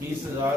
20,000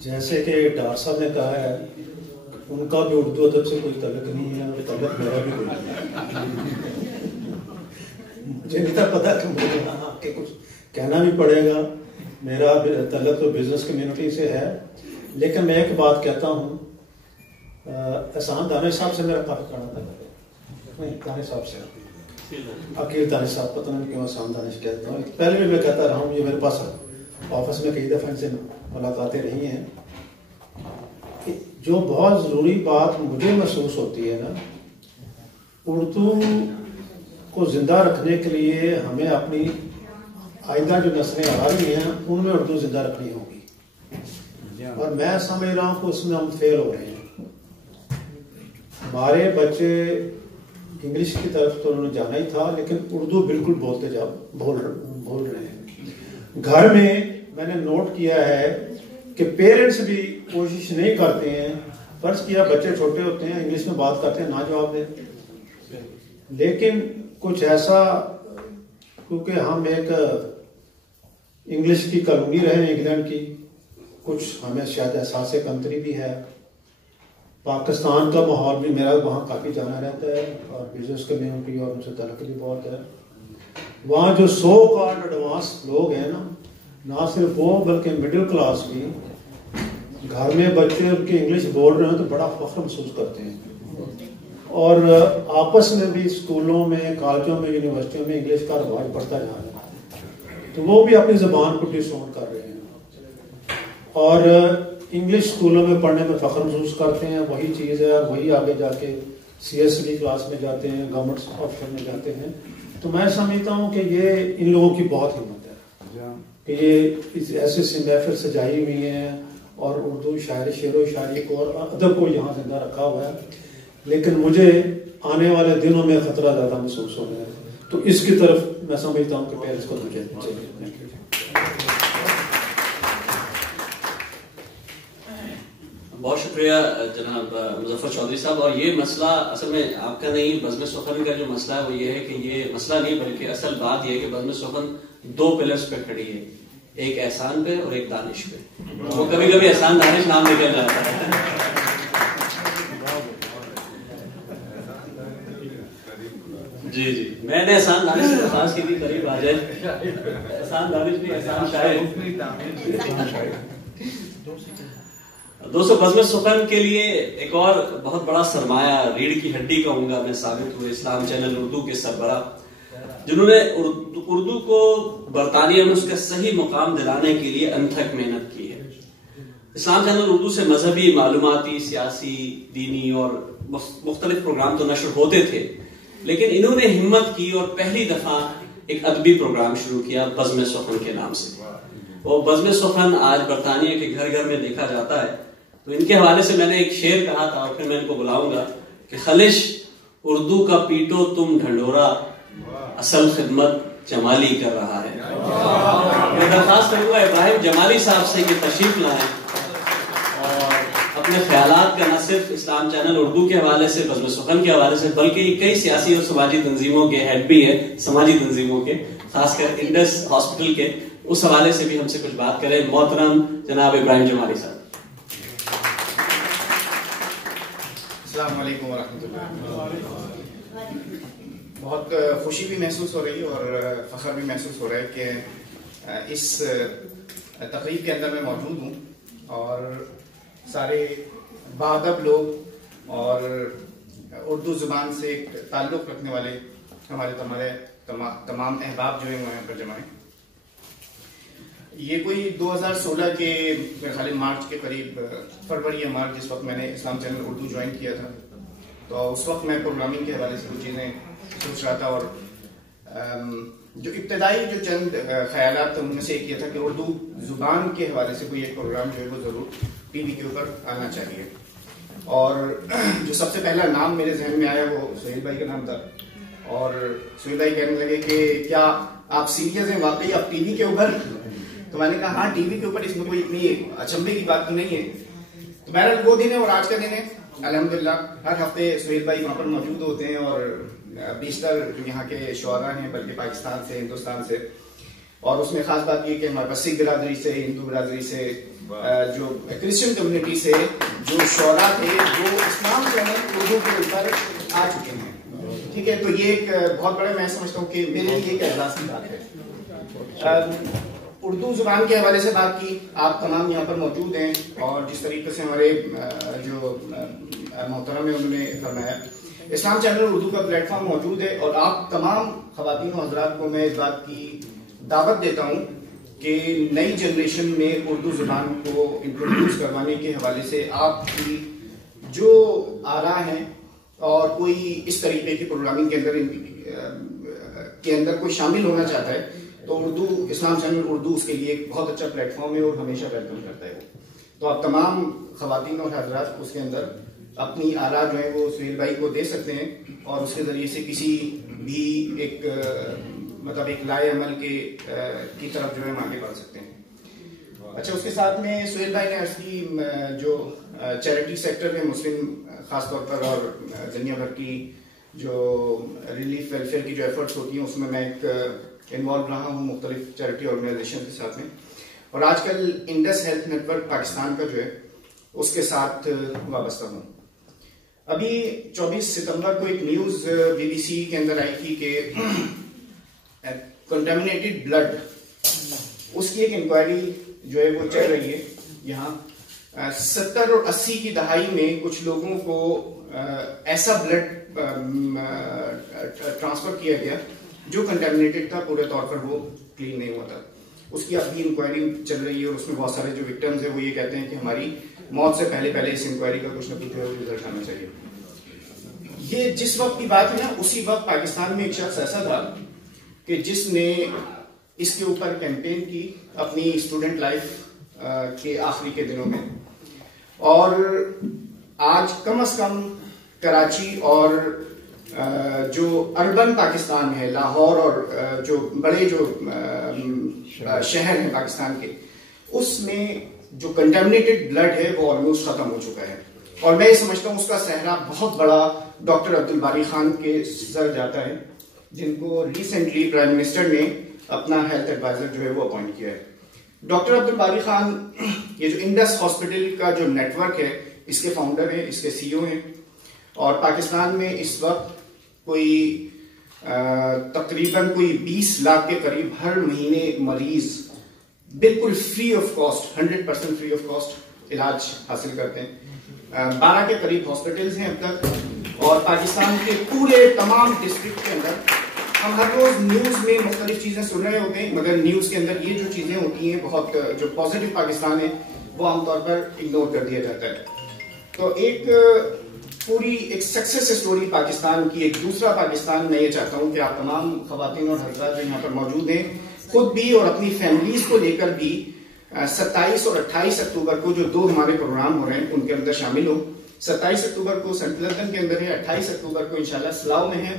جیسے کہ ڈار صاحب نے کہا ہے ان کا بھی اردو ادب سے کوئی تعلق نہیں ہے اور تعلق میرا بھی کوئی نہیں ہے. مجھے نہیں تھا پتا کہ مجھے آ کے کچھ کہنا بھی پڑے گا. میرا تعلق تو بزنس کمیونٹی سے ہے. لیکن میں ایک بات کہتا ہوں, احسان دانش صاحب سے میرا کافی پرانا تعلق ہے. نہیں, دانش صاحب سے, عقیل دانش صاحب, پتہ نہیں کیوں احسان دانش کہتا ہوں. پہلے بھی میں کہتا رہا ہوں, یہ میرے پاس آفس میں کئی دفعہ ان سے ملاقاتیں رہی ہیں. جو بہت ضروری بات مجھے محسوس ہوتی ہے نا, اردو کو زندہ رکھنے کے لیے ہمیں اپنی آئندہ جو نسلیں آ رہی ہیں ان میں اردو زندہ رکھنی ہوگی. اور میں سمجھ رہا ہوں کہ اس میں ہم فیل ہو رہے ہیں. ہمارے بچے انگلش کی طرف تو انہوں نے جانا ہی تھا, لیکن اردو بالکل بھول رہے ہیں. گھر میں نے نوٹ کیا ہے کہ پیرنٹس بھی کوشش نہیں کرتے ہیں. فرض کیا بچے چھوٹے ہوتے ہیں, انگلش میں بات کرتے ہیں, نہ جواب دیں. لیکن کچھ ایسا, کیونکہ ہم ایک انگلش کی کالونی رہے ہیں انگلینڈ کی, کچھ ہمیں شاید احساس کنٹری بھی ہے. پاکستان کا ماحول بھی میرا وہاں کافی جانا رہتا ہے, اور بزنس کمیونٹی اور ان سے تعلق بھی بہت ہے. وہاں جو سو کالڈ ایڈوانس لوگ ہیں نا, نہ صرف وہ بلکہ مڈل کلاس بھی, گھر میں بچے ان کے انگلش بول رہے ہیں تو بڑا فخر محسوس کرتے ہیں. اور آپس میں بھی اسکولوں میں, کالجوں میں, یونیورسٹیوں میں انگلش کا رواج بڑھتا جا رہا ہے, تو وہ بھی اپنی زبان کو ڈس آن کر رہے ہیں اور انگلش اسکولوں میں پڑھنے میں فخر محسوس کرتے ہیں. وہی چیز ہے, اور وہی آگے جا کے CSE کلاس میں جاتے ہیں, گورنمنٹ آفیسر میں جاتے ہیں. تو میں سمجھتا ہوں کہ یہ ان لوگوں کی بہت ہمت ہے کہ یہ ایسے محفل سجائی ہوئی ہیں اور اردو شعر و شاعری کو اور ادب کو یہاں زندہ رکھا ہوا ہے. لیکن مجھے آنے والے دنوں میں خطرہ زیادہ محسوس ہو رہا ہے. تو اس کی طرف میں سمجھتا ہوں کہ پیرنٹس کو مجھے بہت شکریہ جناب مظفر چودھری صاحب. اور یہ مسئلہ اصل میں آپ کا نہیں, بزم سخن کا جو مسئلہ ہے وہ یہ ہے کہ یہ مسئلہ نہیں, بلکہ اصل بات یہ ہے کہ بزم سخن 2 پلرز پہ کھڑی ہے, ایک احسان پہ اور ایک دانش پہ. وہ کبھی کبھی احسان دانش نام نکل جاتا ہے. جی جی, میں نے احسان دانش سے درخواست کی تھی قریب آ جائے. احسان دانش بھی, احسان شاعر. دوستو, بزم سخن کے لیے ایک اور بہت بڑا سرمایہ, ریڑھ کی ہڈی کہوں گا میں, ثابت ہوئے اسلام چینل اردو کے سربراہ, جنہوں نے اردو کو برطانیہ میں اس کا صحیح مقام دلانے کے لیے انتھک محنت کی ہے. اسلام چینل اردو سے مذہبی, معلوماتی, سیاسی, دینی اور مختلف پروگرام تو نشر ہوتے تھے, لیکن انہوں نے ہمت کی اور پہلی دفعہ ایک ادبی پروگرام شروع کیا بزم سخن کے نام سے. وہ بزم سخن آج برطانیہ کے گھر گھر میں دیکھا جاتا ہے. تو ان کے حوالے سے میں نے ایک شعر کہا تھا, اور پھر میں ان کو بلاؤں گا کہ خلش اردو کا پیٹو تم ڈھنڈورا, اصل خدمت جمالی کر رہا ہے. میں درخواست کروں گا ابراہیم جمالی صاحب سے کہ تشریف لائیں اور اپنے خیالات کا نہ صرف اسلام چینل اردو کے حوالے سے, بزم سخن کے حوالے سے, بلکہ کئی سیاسی اور سماجی تنظیموں کے ہیڈ بھی ہیں, سماجی تنظیموں کے, خاص کر انڈس ہاسپٹل کے, اس حوالے سے بھی ہم سے کچھ بات کریں. محترم جناب ابراہیم جمالی صاحب. السلام علیکم ورحمۃ اللہ. بہت خوشی بھی محسوس ہو رہی ہے اور فخر بھی محسوس ہو رہا ہے کہ اس تقریب کے اندر میں موجود ہوں اور سارے باادب لوگ اور اردو زبان سے تعلق رکھنے والے ہمارے تمام احباب جو ہیں وہ یہاں پر جمع ہیں. یہ کوئی 2016 کے میرے خیال مارچ کے قریب, فروری یا مارچ, جس وقت میں نے اسلام چینل اردو جوائن کیا تھا, تو اس وقت میں پروگرامنگ کے حوالے سے کچھ چیزیں سوچ رہا تھا, اور جو ابتدائی جو چند خیالات ان میں سے ایک یہ تھا کہ اردو زبان کے حوالے سے کوئی ایک پروگرام جو ہے وہ ضرور ٹی وی کے اوپر آنا چاہیے. اور جو سب سے پہلا نام میرے ذہن میں آیا وہ سہیل بھائی کا نام تھا, اور سہیل بھائی کہنے لگے کہ کیا آپ سیریس ہیں واقعی آپ ٹی وی کے اوپر؟ تو میں نے کہا ہاں ٹی وی کے اوپر, اس میں کوئی اتنی اچنبے کی بات تو نہیں ہے. تو میرا وہ دن ہے اور آج کا دن ہے, الحمدللہ ہر ہفتے سہیل بھائی وہاں پر موجود ہوتے ہیں, اور بیشتر جو یہاں کے شعراء ہیں بلکہ پاکستان سے, ہندوستان سے, اور اس میں خاص بات یہ کہ ہمارے پاس سکھ برادری سے، ہندو برادری سے، جو کرسچن کمیونٹی سے جو شعراء تھے وہ اسلام چینل اردو کے اوپر آ چکے ہیں. ٹھیک ہے، تو یہ ایک بہت بڑا، میں سمجھتا ہوں کہ میرے لیے ایک اعزاز کی بات ہے. اردو زبان کے حوالے سے بات کی، آپ تمام یہاں پر موجود ہیں، اور جس طریقے سے ہمارے جو محترم ہے انہوں نے فرمایا، اسلام چینل اردو کا پلیٹ فارم موجود ہے، اور آپ تمام خواتین و حضرات کو میں اس بات کی دعوت دیتا ہوں کہ نئی جنریشن میں اردو زبان کو انٹروڈیوس کروانے کے حوالے سے آپ کی جو آراء ہیں، اور کوئی اس طریقے کی پروگرامنگ کے اندر کوئی شامل ہونا چاہتا ہے تو اردو اسلام چینل اردو اس کے لیے ایک بہت اچھا پلیٹ فارم ہے اور ہمیشہ ویلکم کرتا ہے. تو آپ تمام خواتین اور حضرات اس کے اندر اپنی آراء جو ہے وہ سہیل بھائی کو دے سکتے ہیں، اور اس کے ذریعے سے کسی بھی ایک مطلب ایک لائے عمل کی طرف جو ہے ہم آگے بڑھ سکتے ہیں. اچھا، اس کے ساتھ میں سہیل بھائی نے عرض کی جو چیریٹی سیکٹر میں مسلم خاص طور پر اور دنیا بھر کی جو ریلیف ویلفیئر کی جو ایفرٹس ہوتی ہیں اس میں ایک انوالو رہا ہوں مختلف چیریٹی آرگنائزیشن کے ساتھ میں، اور آج کل انڈس ہیلتھ نیٹ ورک پاکستان کا جو ہے اس کے ساتھ وابستہ ہوں. ابھی 24 ستمبر کو ایک نیوز BBC کے اندر آئی تھی کہ کنٹامینیٹڈ بلڈ، اس کی ایک انکوائری جو ہے وہ چل رہی ہے یہاں. 70 اور 80 کی دہائی میں کچھ لوگوں کو ایسا بلڈ ٹرانسفر کیا گیا جو کنٹامینیٹڈ تھا، پورے طور پر وہ کلین نہیں ہوا تھا. اس کی ابھی انکوائری چل رہی ہے، اور اس میں بہت سارے جو وکٹمز ہیں وہ یہ کہتے ہیں کہ ہماری موت سے پہلے اس انکوائری کا کچھ نہ کچھ رزلٹ آنا چاہیے. یہ جس وقت کی بات ہے نا، اسی وقت پاکستان میں ایک شخص ایسا تھا کہ جس نے اس کے اوپر کیمپین کی اپنی اسٹوڈنٹ لائف کے آخری کے دنوں میں، اور آج کم از کم کراچی اور جو اربن پاکستان ہے، لاہور اور جو بڑے جو شہر ہیں پاکستان کے، اس میں جو کنٹامینیٹڈ بلڈ ہے وہ آلموسٹ ختم ہو چکا ہے. اور میں یہ سمجھتا ہوں اس کا صحرا بہت بڑا ڈاکٹر عبدالباری خان کے سر جاتا ہے، جن کو ریسنٹلی پرائم منسٹر نے اپنا ہیلتھ ایڈوائزر جو ہے وہ اپوائنٹ کیا ہے. ڈاکٹر عبدالباری خان یہ جو انڈس ہاسپٹل کا جو نیٹ ورک ہے اس کے فاؤنڈر ہیں، اس کے CEO ہیں، اور پاکستان میں اس وقت کوئی تقریباً کوئی 20 لاکھ کے قریب ہر مہینے مریض بالکل free of cost, 100% free of cost علاج حاصل کرتے ہیں. 12 کے قریب ہاسپٹلز ہیں اب تک، اور پاکستان کے پورے تمام ڈسٹرکٹ کے اندر ہم ہر روز نیوز میں مختلف چیزیں سن رہے ہوتے ہیں، مگر نیوز کے اندر یہ جو چیزیں ہوتی ہیں بہت جو پازیٹیو پاکستان ہے وہ عام طور پر اگنور کر دیا جاتا ہے. تو ایک پوری ایک سکسیس سٹوری پاکستان کی، ایک دوسرا پاکستان میں یہ چاہتا ہوں کہ آپ تمام خواتین اور حضرات جو یہاں پر موجود ہیں خود بھی اور اپنی فیملیز کو لے کر بھی 27 اور 28 اکتوبر کو جو 2 ہمارے پروگرام ہو رہے ہیں ان کے اندر شامل ہو. 27 اکتوبر کو سینٹرل لندن کے اندر ہے، 28 اکتوبر کو انشاءاللہ سلاؤ میں ہے،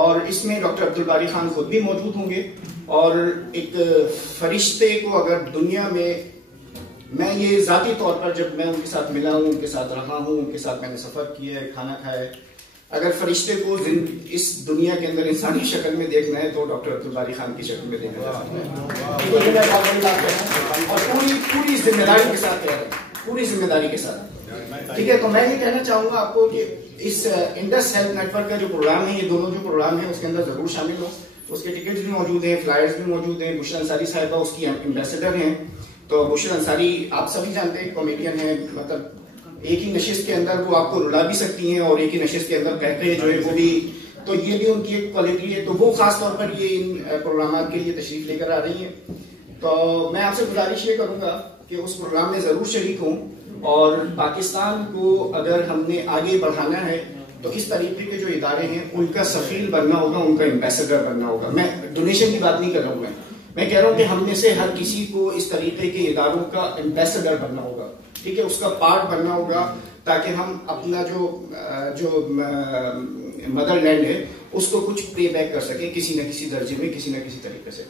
اور اس میں ڈاکٹر عبدالباری خان خود بھی موجود ہوں گے. اور ایک فرشتے کو اگر دنیا میں یہ ذاتی طور پر جب میں ان کے ساتھ ملا ہوں، ان کے ساتھ رہا ہوں، ان کے ساتھ میں نے سفر کیا ہے، کھانا کھایا ہے، اگر فرشتے کو اس دنیا کے اندر انسانی شکل میں دیکھنا ہے تو ڈاکٹر عبدالباری خان کی شکل میں دیکھنا جا سکتا ہے، اور پوری ذمہ داری کے ساتھ کہہ رہا ہوں، پوری ذمہ داری کے ساتھ. ٹھیک ہے، تو میں یہ کہنا چاہوں گا آپ کو کہ اس انڈس ہیلتھ نیٹ ورک کا جو پروگرام ہے، یہ دونوں جو پروگرام ہیں اس کے اندر ضرور شامل ہو. اس کے ٹکٹس بھی موجود ہیں، فلائرز بھی موجود ہیں. بشرا انصاری صاحبہ اس کی ایمبیسڈر ہیں. تو بشرا انصاری آپ سبھی جانتے ہیں، کامیڈین ہیں، مطلب ایک ہی نشست کے اندر وہ آپ کو رلا بھی سکتی ہیں اور ایک ہی نشست کے اندر کہتے جو ہے وہ بھی، تو یہ بھی ان کی ایک کوالٹی ہے. تو وہ خاص طور پر یہ ان پروگرامات کے لیے تشریف لے کر آ رہی ہیں. تو میں آپ سے گزارش یہ کروں گا کہ اس پروگرام میں ضرور شریک ہوں، اور پاکستان کو اگر ہم نے آگے بڑھانا ہے تو اس طریقے کے جو ادارے ہیں ان کا سفیر بننا ہوگا، ان کا ایمبیسڈر بننا ہوگا. میں ڈونیشن کی بات نہیں کر رہا ہوں، میں کہہ رہا ہوں کہ ہم میں سے ہر کسی کو اس طریقے کے اداروں کا ایمبیسڈر بننا ہوگا. ٹھیک ہے، اس کا پارٹ بننا ہوگا تاکہ ہم اپنا جو مدر لینڈ ہے اس کو کچھ پے بیک کر سکیں کسی نہ کسی درجے میں، کسی نہ کسی طریقے سے.